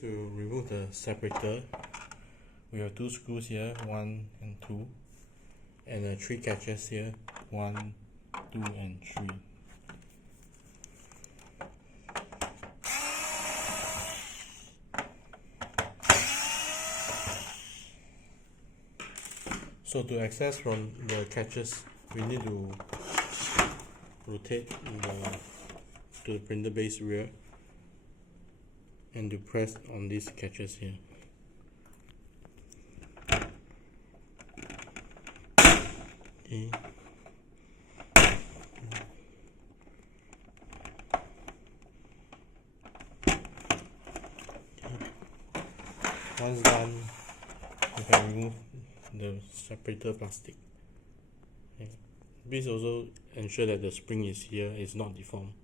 To remove the separator, we have two screws here, 1 and 2, and 3 catches here, 1, 2 and 3. So to access from the catches, we need to rotate to the printer base rear and to press on these catches here. Okay. Once done, you can remove the separator plastic. Okay. Please also ensure that the spring is here, is not deformed.